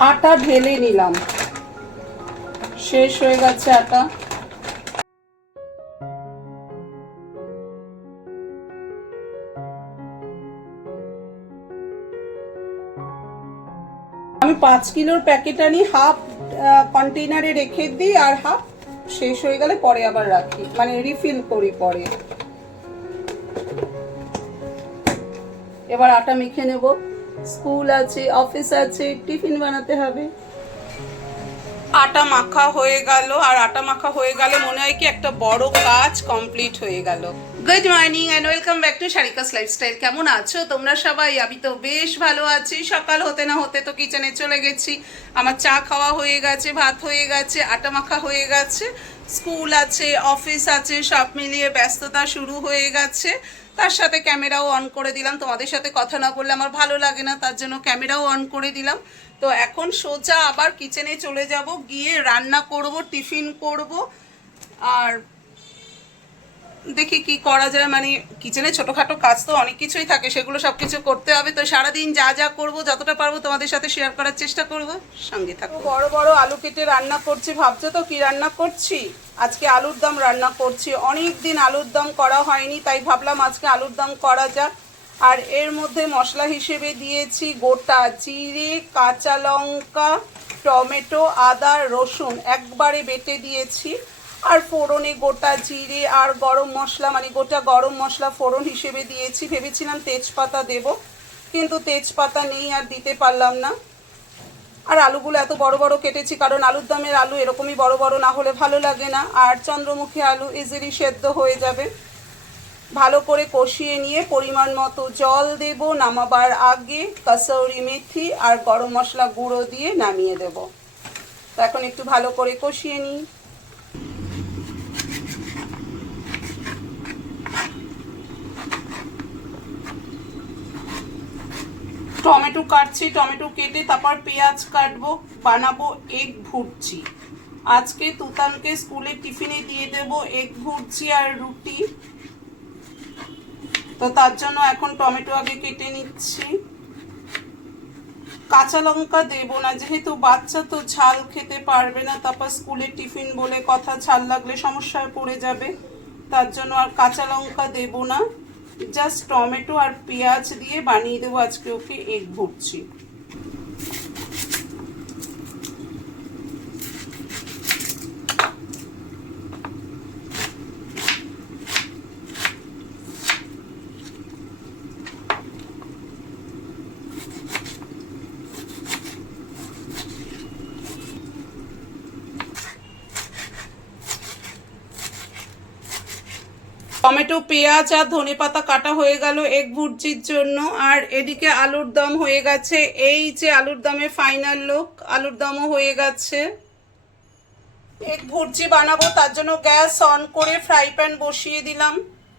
আটা ঢেলে নিলাম। শেষ হয়ে গেছে আটা। আমি পাঁচ কিলোর প্যাকেট আনি, হাফ কন্টেনারে রেখে দিই আর হাফ শেষ হয়ে গেলে পরে আবার রাখি। মানে রিফিল করি পরে। এবার আটা মেখে নেব। স্কুল আছে, অফিস আছে, টিফিন বানাতে হবে। আটা মাখা হয়ে গেল, আর আটা মাখা হয়ে গেলে মনে হয় কি একটা বড় কাজ কমপ্লিট হয়ে গেল। Good morning and welcome back to Sharika's lifestyle কেমন আছো তোমরা সবাই? আমি তো বেশ ভালো আছি। সকাল হতে না হতে তো কিচেনে চলে গেছি। আমার চা খাওয়া হয়ে গেছে, ভাত হয়ে গেছে, আটা মাখা হয়ে গেছে। স্কুল আছে, অফিস আছে, সব মিলিয়ে ব্যস্ততা শুরু হয়ে গেছে। তার সাথে ক্যামেরাও অন করে দিলাম। তোমাদের সাথে কথা না বললে আমার ভালো লাগে না, তার জন্য ক্যামেরাও অন করে দিলাম। তো এখন সোজা আবার কিচেনে চলে যাব, গিয়ে রান্না করব, টিফিন করব, আর দেখি কি করা যায়। মানে কিচেনে ছোটোখাটো কাজ তো অনেক কিছুই থাকে, সেগুলো সব কিছু করতে হবে। তো সারাদিন যা যা করব, যতটা পারব তোমাদের সাথে শেয়ার করার চেষ্টা করব। সঙ্গে থাকো। বড় বড় আলু কেটে রান্না করছি, ভাবছ তো কি রান্না করছি? আজকে আলুর দম রান্না করছি। অনেক দিন আলুর দম করা হয়নি, তাই ভাবলাম আজকে আলুর দম করা যাক। আর এর মধ্যে মশলা হিসেবে দিয়েছি গোটা জিরে, কাঁচা লঙ্কা, টমেটো, আদা, রসুন। একবারে বেটে দিয়েছি। আর ফোড়নে গোটা জিরে আর গরম মশলা মানে গোটা গরম মশলা ফোড়ন হিসেবে দিয়েছি। ভেবেছিলাম তেজপাতা দেব, কিন্তু তেজপাতা নেই আর দিতে পারলাম না। আর আলুগুলো এত বড় বড় কেটেছি, কারণ আলুর দমের আলু এরকমই বড় বড় না হলে ভালো লাগে না। আর চন্দ্রমুখী আলু ইজিলি সেদ্ধ হয়ে যাবে। ভালো করে কষিয়ে নিয়ে পরিমাণ মতো জল দেব, নামাবার আগে কাসৌরি মেথি আর গরম মশলা গুঁড়ো দিয়ে নামিয়ে দেব। তো এখন একটু ভালো করে কষিয়ে নিই। টমেটো কাটছি, টমেটো কেটে তারপর পেঁয়াজ কাটবো, বানাবো এগ ভুটছি আজকে তুতানকে স্কুলে টিফিনে দিয়ে দেব এগ ভুটছি আর রুটি। তো তার জন্য এখন টমেটো আগে কেটে নিচ্ছি। কাঁচা লঙ্কা দেবো না, যেহেতু বাচ্চা তো ঝাল খেতে পারবে না, তারপর স্কুলে টিফিন বলে কথা, ঝাল লাগলে সমস্যায় পড়ে যাবে। তার জন্য আর কাঁচা লঙ্কা দেবো না। জাস্ট টমেটো আর পেঁয়াজ দিয়ে বানিয়ে দেবো। আজকে ওকে এগ ভুটছি টমেটো, পেঁয়াজ আর ধনে পাতা কাটা হয়ে গেল এগ ভুর্জির জন্য। আর এদিকে আলুর দম হয়ে গেছে। এই যে আলুর দমে ফাইনাল লোক আলুর দমও হয়ে গেছে। এক ভুর্জি বানাবো, তার জন্য গ্যাস অন করে ফ্রাই প্যান বসিয়ে দিলাম।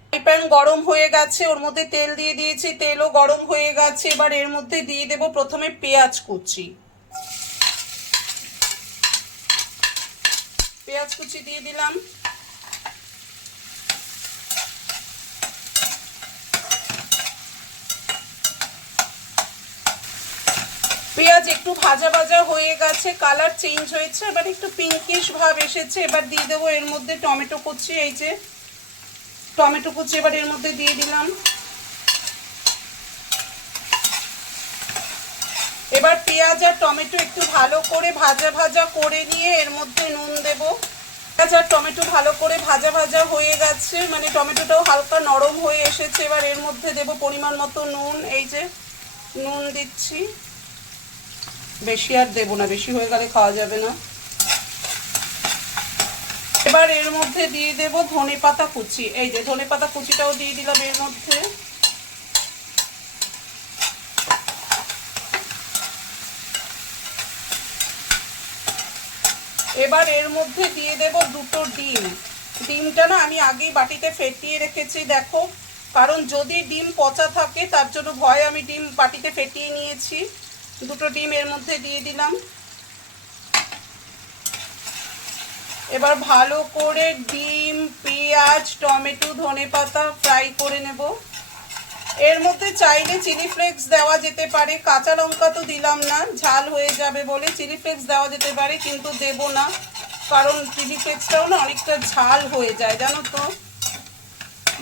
ফ্রাই প্যান গরম হয়ে গেছে, ওর মধ্যে তেল দিয়ে দিয়েছি, তেলও গরম হয়ে গেছে। এবার এর মধ্যে দিয়ে দেব প্রথমে পেঁয়াজ কুচি। পেঁয়াজ কুচি দিয়ে দিলাম। পেঁয়াজ একটু ভাজা ভাজা হয়ে গেছে কালার চেঞ্জ হয়েছে, এবার একটু পিঙ্কিশ ভাব এসেছে, এবার দিয়ে দেবো এর মধ্যে টমেটো কুচি, এই যে টমেটো কুচি এবার এর মধ্যে দিয়ে দিলাম। এবার পেঁয়াজ আর টমেটো একটু ভালো করে ভাজা ভাজা করে নিয়ে এর মধ্যে নুন দেব। পেঁয়াজ আর টমেটো ভালো করে ভাজা ভাজা হয়ে গেছে মানে টমেটোটাও হালকা নরম হয়ে এসেছে, এবার এর মধ্যে দেব পরিমাণ মতো নুন, এই যে নুন দিচ্ছি। বেশি আর দেবো না, বেশি হয়ে গেলে খাওয়া যাবে না। এবার এর মধ্যে দিয়ে দেব ধনে পাতা কুচি। এই যে ধনে পাতা কুচিটাও দিয়ে দিলাম এর মধ্যে। এবার এর মধ্যে দিয়ে দেব দুটো ডিম। ডিমটা না আমি আগেই বাটিতে ফেটিয়ে রেখেছি, দেখো। কারণ যদি ডিম পচা থাকে, তার জন্য ভয় আমি ডিম বাটিতে ফেটিয়ে নিয়েছি। দুটো ডিম এর মধ্যে দিয়ে দিলাম। এবার ভালো করে ডিম, পেঁয়াজ, টমেটো ধনে পাতা ফ্রাই করে নেব। এর মধ্যে চাইলে চিলি ফ্লেক্স দেওয়া যেতে পারে। কাঁচা লঙ্কা তো দিলাম না, ঝাল হয়ে যাবে বলে চিলি ফ্লেক্স দেওয়া যেতে পারে, কিন্তু দেব না। কারণ চিলি ফ্লেক্সটাও না অনেকটা ঝাল হয়ে যায়, জানো তো।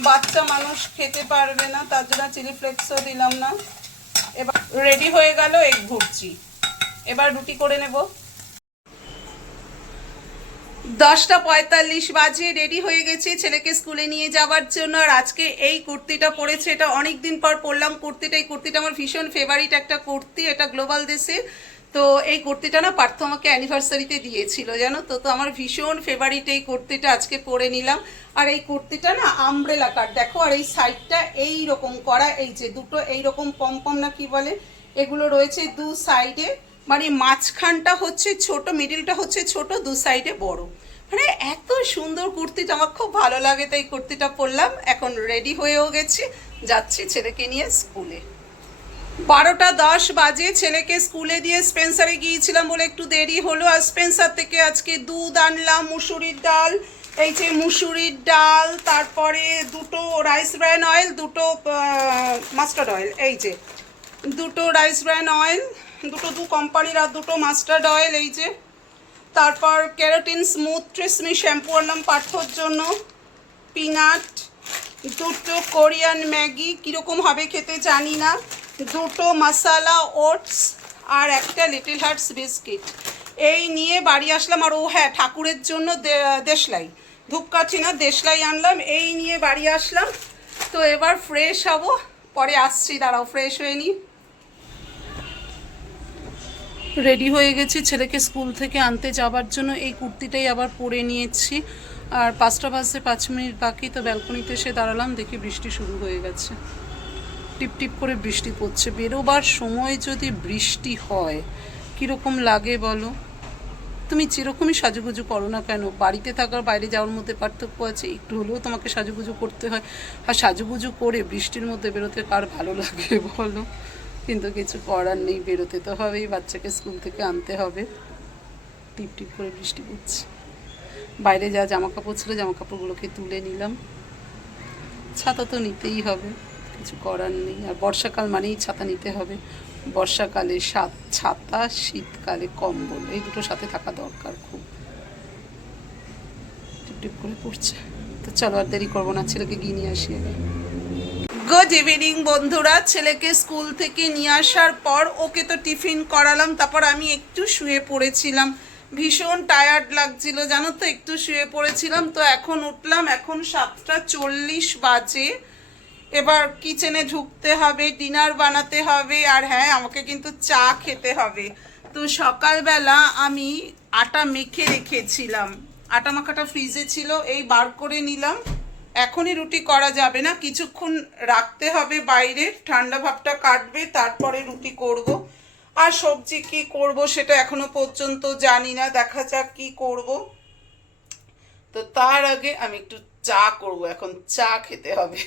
বাচ্চা মানুষ খেতে পারবে না, তার জন্য চিলি ফ্লেক্সও দিলাম না। এবার রেডি হয়ে গেল এগ ভুর্জি। এবার রুটি করে নেব। দশটা পঁয়তাল্লিশ বাজে রেডি হয়ে গেছি, ছেলেকে স্কুলে নিয়ে যাওয়ার জন্য। আর আজকে এই কুর্তিটা পরেছে, এটা অনেক দিন পর পরলাম। কুর্তিটা, এই কুর্তিটা আমার ভীষণ ফেভারিট একটা কুর্তি, এটা গ্লোবাল দেশের তো এই কুর্তিটা না পার্থ আমাকে অ্যানিভার্সারিতে দিয়েছিল, জানো তো? তো আমার ভীষণ ফেভারিট এই কুর্তিটা আজকে পরে নিলাম। আর এই কুর্তিটা না আমব্রেলা কাট দেখো, আর এই সাইডটা এই রকম করা, এই যে দুটো এই রকম পম পম না কি বলে? এগুলো রয়েছে দু সাইডে মানে মাঝখানটা হচ্ছে ছোট মিডিলটা হচ্ছে ছোট, দু সাইডে বড়। মানে এত সুন্দর কুর্তিটা, আমার খুব ভালো লাগে, তাই কুর্তিটা পরলাম। এখন রেডি হয়েও গেছি, যাচ্ছি ছেলেকে নিয়ে স্কুলে বারোটা দশ বাজে, ছেলেকে স্কুলে দিয়ে স্পেন্সারে গিয়েছিলাম বলে একটু দেরি হলো, আর স্পেন্সার থেকে আজকে দুধ আনলাম, মুসুরির ডাল, এই যে মুসুরির ডাল, তারপরে দুটো রাইস ব্র্যান অয়েল দুটো মাস্টার্ড অয়েল এই যে, দুটো রাইস ব্র্যান অয়েল দুটো দু কোম্পানির আর দুটো মাস্টার্ড অয়েল এই যে, তারপর ক্যারোটিন স্মুথ ট্রেসমি শ্যাম্পু আনলাম পার্থর জন্য পিনাট দুটো কোরিয়ান ম্যাগি, কীরকম হবে খেতে জানি না। দুটো মশালা ওটস আর একটা লিটল হার্টস বিস্কিট এই নিয়ে বাড়ি আসলাম আর ও হ্যাঁ ঠাকুরের জন্য দেশলাই। ধূপকাঠি না দেশলাই আনলাম, এই নিয়ে বাড়ি আসলাম। তো এবার ফ্রেশ হব। পরে আসছি, দাঁড়াও ফ্রেশ হয়ে নিই। রেডি হয়ে গেছি ছেলেকে স্কুল থেকে আনতে যাবার জন্য। এই কুর্তিটাই আবার পরে নিয়েছি। আর পাঁচটা বাজতে পাঁচ মিনিট বাকি, তো ব্যালকনিতে এসে দাঁড়ালাম, দেখি বৃষ্টি শুরু হয়ে গেছে। টিপ টিপ করে বৃষ্টি পড়ছে। বেরোবার সময় যদি বৃষ্টি হয়, কীরকম লাগে বলো? তুমি যেরকমই সাজুগুজু করো না কেন? বাড়িতে থাকার বাইরে যাওয়ার মধ্যে পার্থক্য আছে? একটু হলেও তোমাকে সাজুগুজু করতে হয়। আর সাজুগুজু করে বৃষ্টির মধ্যে বেরোতে কার ভালো লাগে বলো? কিন্তু কিছু করার নেই, বেরোতে তো হবেই, বাচ্চাকে স্কুল থেকে আনতে হবে। টিপ টিপ করে বৃষ্টি পড়ছে। বাইরে যা জামা কাপড় ছিল জামা কাপড়গুলোকে তুলে নিলাম। ছাতা তো নিতেই হবে। কিছু করার নেই। আর বর্ষাকাল মানেই ছাতা নিতে হবে। বর্ষাকালে সাত, ছাতা, শীতকালে কম্বল, এই দুটো সাথে থাকা দরকার খুব। টিপ টিপ করে পড়ছে। তো চলো আর দেরি করব না, ছেলেকে গিয়ে নিয়ে আসি আগে। গুড ইভিনিং বন্ধুরা। ছেলেকে স্কুল থেকে নিয়ে আসার পর ওকে তো টিফিন করালাম, তারপর আমি একটু শুয়ে পড়েছিলাম। ভীষণ টায়ার্ড লাগছিল, জানো তো, একটু শুয়ে পড়েছিলাম। তো এখন উঠলাম, এখন সাতটা চল্লিশ বাজে। এবার কিচেনে ঢুকতে হবে ডিনার বানাতে হবে, আর হ্যাঁ আমাকে কিন্তু চা খেতে হবে। তো সকালবেলা আমি আটা মেখে রেখেছিলাম। আটা মাখাটা ফ্রিজে ছিল, এই বার করে নিলাম। এখনই রুটি করা যাবে না, কিছুক্ষণ রাখতে হবে বাইরে, ঠান্ডা ভাবটা কাটবে, তারপরে রুটি করব। আর সবজি কি করব সেটা এখনও পর্যন্ত জানি না, দেখা যাক কি করব। তো তার আগে আমি একটু চা করব, এখন চা খেতে হবে।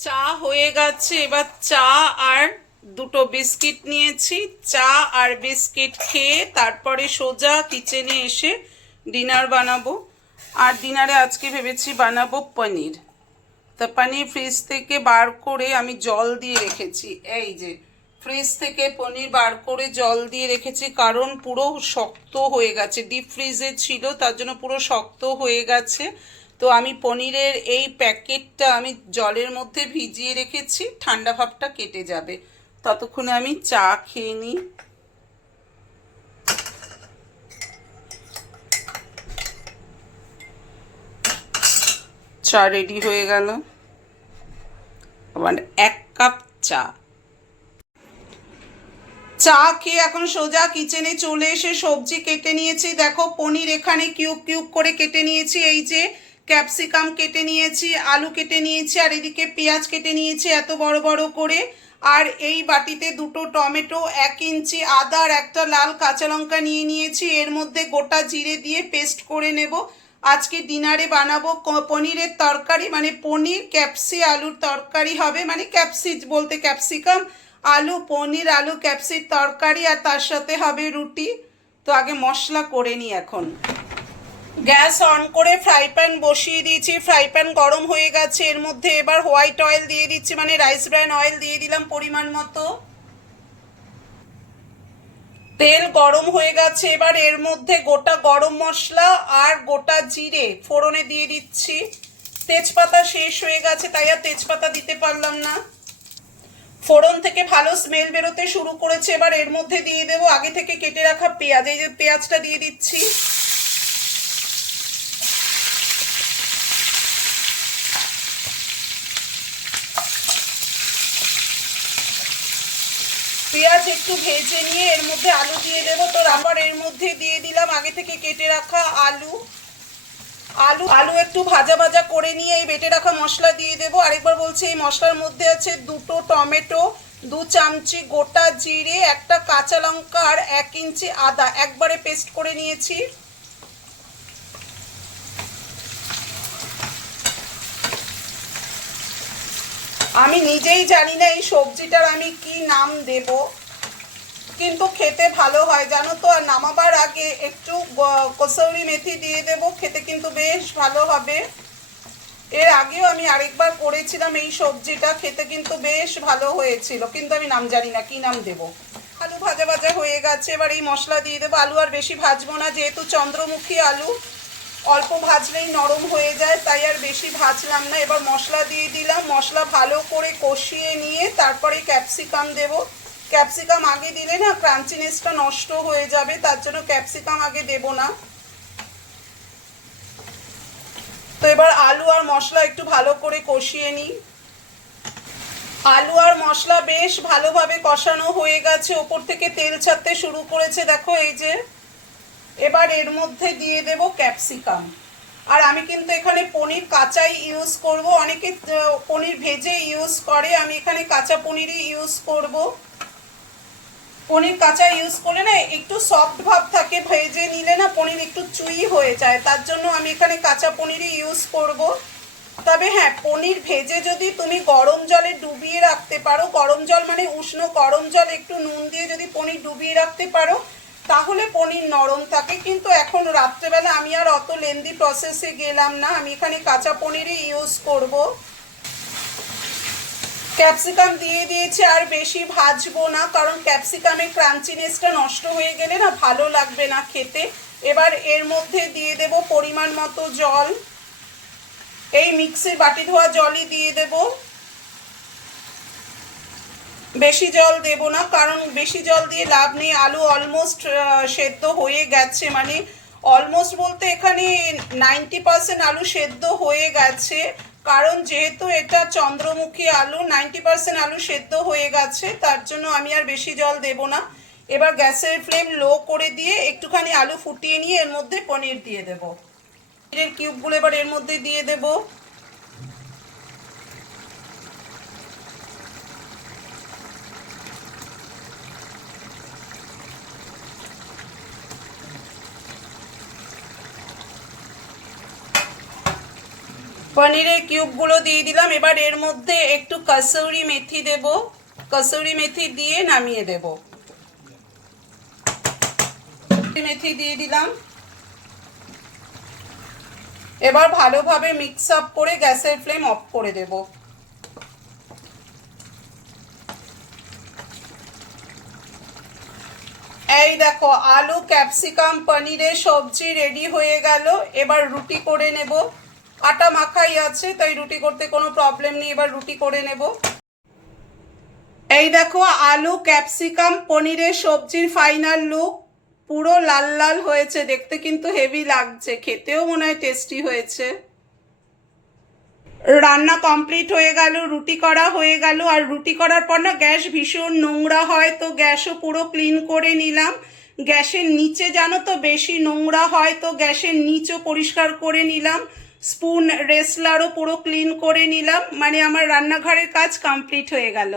চা হয়ে গেছে। এবার চা আর দুটো বিস্কিট নিয়েছি। চা আর বিস্কিট খেয়ে তারপরে সোজা কিচেনে এসে ডিনার বানাবো। আর ডিনারে আজকে ভেবেছি বানাবো পনির। তা পনির ফ্রিজ থেকে বার করে আমি জল দিয়ে রেখেছি। এই যে, ফ্রিজ থেকে পনির বার করে জল দিয়ে রেখেছি কারণ পুরো শক্ত হয়ে গেছে। ডিপ ফ্রিজে ছিল, তার জন্য পুরো শক্ত হয়ে গেছে। তো আমি পনিরের এই প্যাকেটটা আমি জলের মধ্যে ভিজিয়ে রেখেছি, ঠান্ডা ভাবটা কেটে যাবে। ততক্ষণে আমি চা খেয়ে নিই। চা রেডি হয়ে গেল। আবার এক কাপ চা। চা খেয়ে এখন সোজা কিচেনে চলে এসে সবজি কেটে নিয়েছি। দেখো, পনির এখানে কিউব কিউব করে কেটে নিয়েছি। এই যে ক্যাপসিকাম কেটে নিয়েছি, আলু কেটে নিয়েছি, আর এদিকে পেঁয়াজ কেটে নিয়েছি এত বড় বড় করে। আর এই বাটিতে দুটো টমেটো, এক ইঞ্চি আদা আর একটা লাল কাঁচা লঙ্কা নিয়ে নিয়েছি। এর মধ্যে গোটা জিরে দিয়ে পেস্ট করে নেব। আজকে ডিনারে বানাবো পনিরের তরকারি মানে পনির ক্যাপসি আলুর তরকারি হবে মানে ক্যাপসি বলতে ক্যাপসিকাম, আলু, পনির, আলু, ক্যাপসির তরকারি, আর তার সাথে হবে রুটি। তো আগে মশলা করে নিই এখন। গ্যাস অন করে ফ্রাই প্যান বসিয়ে দিয়েছি। ফ্রাই প্যান গরম হয়ে গেছে। এর মধ্যে এবার হোয়াইট অয়েল দিয়ে দিচ্ছি মানে রাইস ব্র্যান অয়েল দিয়ে দিলাম পরিমাণ মতো। তেল গরম হয়ে গেছে। এবার এর মধ্যে গোটা গরম মশলা আর গোটা জিরে ফোড়নে দিয়ে দিচ্ছি। তেজপাতা শেষ হয়ে গেছে, তাই আর তেজপাতা দিতে পারলাম না। ফোড়ন থেকে ভালো স্মেল বেরোতে শুরু করেছে। এবার এর মধ্যে দিয়ে দেবো আগে থেকে কেটে রাখা পেঁয়াজ। এই যে পেঁয়াজটা দিয়ে দিচ্ছি। পেঁয়াজ একটু ভেজে নিয়ে এর মধ্যে আলু দিয়ে দেবো। তো আবার এর মধ্যে দিয়ে দিলাম, আগে থেকে কেটে রাখা আলু। আলু আলু একটু ভাজা ভাজা করে নিয়ে এই বেটে রাখা মশলা দিয়ে দেবো। আরেকবার বলছি, এই মশলার মধ্যে আছে দুটো টমেটো, দু চামচি গোটা জিরে, একটা কাঁচা লঙ্কা আর এক ইঞ্চি আদা। একবারে পেস্ট করে নিয়েছি। আমি নিজেই জানি না এই সবজিটার আমি কি নাম দেব। কিন্তু খেতে ভালো হয়, জানো তো? আর নামাবার আগে একটু কসৌরি মেথি দিয়ে দেব, খেতে কিন্তু বেশ ভালো হবে। এর আগেও আমি আরেকবার করেছিলাম এই সবজিটা, খেতে কিন্তু বেশ ভালো হয়েছিল। কিন্তু আমি নাম জানি না, কি নাম দেব? আলু ভাজা ভাজা হয়ে গেছে, এবার এই মশলা দিয়ে দেবো। আলু আর বেশি ভাজবো না, যেহেতু চন্দ্রমুখী আলু। অল্প ভাজলেই নরম হয়ে যায়, তাই আর বেশি ভাজলাম না। এবার মশলা দিয়ে দিলাম। মশলা ভালো করে কষিয়ে নিয়ে তারপরে ক্যাপসিকাম দেব। ক্যাপসিকাম আগে দিলে না ক্রাঞ্চিনেসটা নষ্ট হয়ে যাবে, তার জন্য ক্যাপসিকাম আগে দেব না। তো এবার আলু আর মশলা একটু ভালো করে কষিয়ে নিই। আলু আর মশলা বেশ ভালোভাবে কষানো হয়ে গেছে। ওপর থেকে তেল ছাড়তে শুরু করেছে, দেখো এই যে। এবার এর মধ্যে দিয়ে দেব ক্যাপসিকাম। আর আমি কিন্তু এখানে পনির কাঁচাই ইউজ করব। অনেকে পনির ভেজে ইউজ করে। আমি এখানে কাঁচা পনিরই ইউজ করব। পনির কাঁচা ইউজ করলে না একটু সফট ভাব থাকে, ভেজে নিলে না পনির একটু চুই হয়ে যায়। তার জন্য আমি এখানে কাঁচা পনিরই ইউজ করব। তবে হ্যাঁ পনির ভেজে যদি তুমি গরম জলে ডুবিয়ে রাখতে পারো, গরম জল মানে উষ্ণ গরম জল, একটু নুন দিয়ে যদি পনির ডুবিয়ে রাখতে পারো তাহলে পনির নরম থাকে, কিন্তু এখন রাত্রেবেলা আমি আর অত লেন্দি প্রসেসে গেলাম না। আমি এখানে কাঁচা পনিরই ইউজ করব। ক্যাপসিকাম দিয়ে দিয়েছে, আর বেশি ভাজবো না, কারণ ক্যাপসিকামের ক্রাঞ্চিনেসটা নষ্ট হয়ে গেলে না ভালো লাগবে না খেতে। এবার এর মধ্যে দিয়ে দেব পরিমাণ মতো জল। এই মিক্সির বাটি ধোয়া জলই দিয়ে দেব। বেশি জল দেব না, কারণ বেশি জল দিয়ে লাভ নেই। আলু অলমোস্ট সেদ্ধ হয়ে গেছে। মানে অলমোস্ট বলতে এখানে নাইনটি পার্সেন্ট আলু সেদ্ধ হয়ে গেছে। কারণ যেহেতু এটা চন্দ্রমুখী আলু নাইনটি পার্সেন্ট আলু সেদ্ধ হয়ে গেছে, তার জন্য আমি আর বেশি জল দেব না। এবার গ্যাসের ফ্লেম লো করে দিয়ে একটুখানি আলু ফুটিয়ে নিয়ে এর মধ্যে পনির দিয়ে দেবো। পনিরের কিউবগুলো এবার এর মধ্যে দিয়ে দেবো। পনিরের কিউবগুলো দিয়ে দিলাম। এবার এর মধ্যে একটু কসৌরি মেথি দেব। কসৌরি মেথি দিয়ে নামিয়ে দেব। মেথি দিয়ে দিলাম। এবার ভালোভাবে মিক্স আপ করে গ্যাসের ফ্লেম অফ করে দেব। এই দেখো, আলু, ক্যাপসিকাম, পনিরের সবজি রেডি হয়ে গেল। এবার রুটি করে নেব। আটা মাখাই আছে, তাই রুটি করতে কোনো প্রবলেম নেই, এবার রুটি করে নেব। এই দেখো, আলু ক্যাপসিকাম পনিরের সবজির ফাইনাল লুক পুরো লাল লাল হয়েছে, দেখতে কিন্তু হেভি লাগছে, খেতেও মনে হয় টেস্টি হয়েছে। রান্না কমপ্লিট হয়ে গেল, রুটি করা হয়ে গেল, আর রুটি করার পর না গ্যাস ভীষণ নোংরা হয়, তো গ্যাসও পুরো ক্লিন করে নিলাম। গ্যাসের নিচে জানো তো বেশি নোংরা হয়, তো গ্যাসের নিচও পরিষ্কার করে নিলাম। স্পুন রেসলারও পুরো ক্লিন করে নিলাম। মানে আমার রান্নাঘরের কাজ কমপ্লিট হয়ে গেল।